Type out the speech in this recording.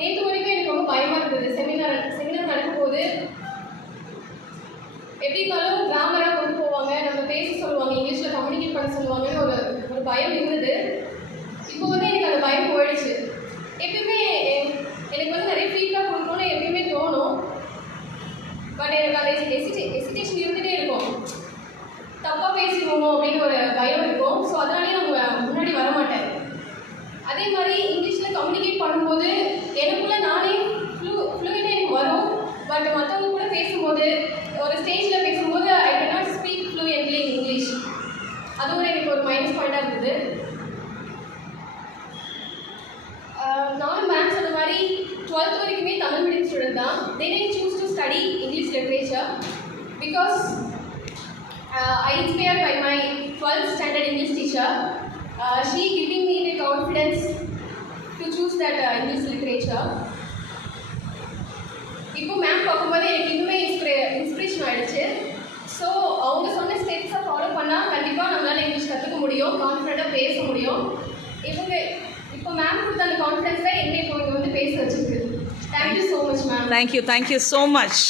நேற்று வரைக்கும் எனக்கு ரொம்ப பயமாக இருந்தது. செமினார் நடக்கும்போது எப்படி இருந்தாலும் கிராமராக கொண்டு போவாங்க, நம்ம பேச சொல்லுவாங்க, இங்கிலீஷில் கம்யூனிகேட் பண்ண சொல்லுவாங்கன்னு ஒரு பயம் இருந்தது. இப்போ வந்து எனக்கு அந்த பயம் போயிடுச்சு. எப்பயுமே எனக்கு வந்து நிறைய ஃபீட்பேக் கொடுக்கணும்னு எப்பயுமே தோணும். பட் எனக்கு அந்த எசிடேஷன் இருந்துகிட்டே இருக்கும். தப்பாக பேசிடுவோமோ அப்படின்னு ஒரு பயம் இருக்கும். ஸோ அதனாலே நான் முன்னாடி வரமாட்டேன். அதே மாதிரி இங்கிலீஷில் கம்யூனிகேட் பண்ணும்போது எனக்குள்ளே நானே ஃப்ளூயண்ட்டாக எனக்கு வரும். பட் மற்றவங்க கூட பேசும்போது ஒரு ஸ்டேஜில் பேசும்போது I can not speak fluently in English. அது எனக்கு ஒரு மைனஸ் பாயிண்டாக இருந்தது. நானும் மேம் சொன்ன மாதிரி 12th வரைக்குமே தமிழ் மீடியம் ஸ்டூடெண்ட் தான். Then I choose to study English literature because I inspired by my 12th standard English teacher. She giving me the confidence to choose that English literature. இப்போ ma'am பார்க்கும்போது எனக்கு இன்னுமே inspiration ஆகிடுச்சு. So அவங்க சொன்ன ஸ்டெப்ஸை follow பண்ணால் கண்டிப்பாக நம்மளால் இங்கிலீஷ் கற்றுக்க முடியும், கான்ஃபிடென்ட்டாக பேச முடியும். இப்போ மேம் கொடுத்த அந்த கான்ஃபிடென்ஸ் தான் என்னை இப்போ இங்கே வந்து பேச வச்சுருக்கு. Thank you so much ma'am. Thank you so much.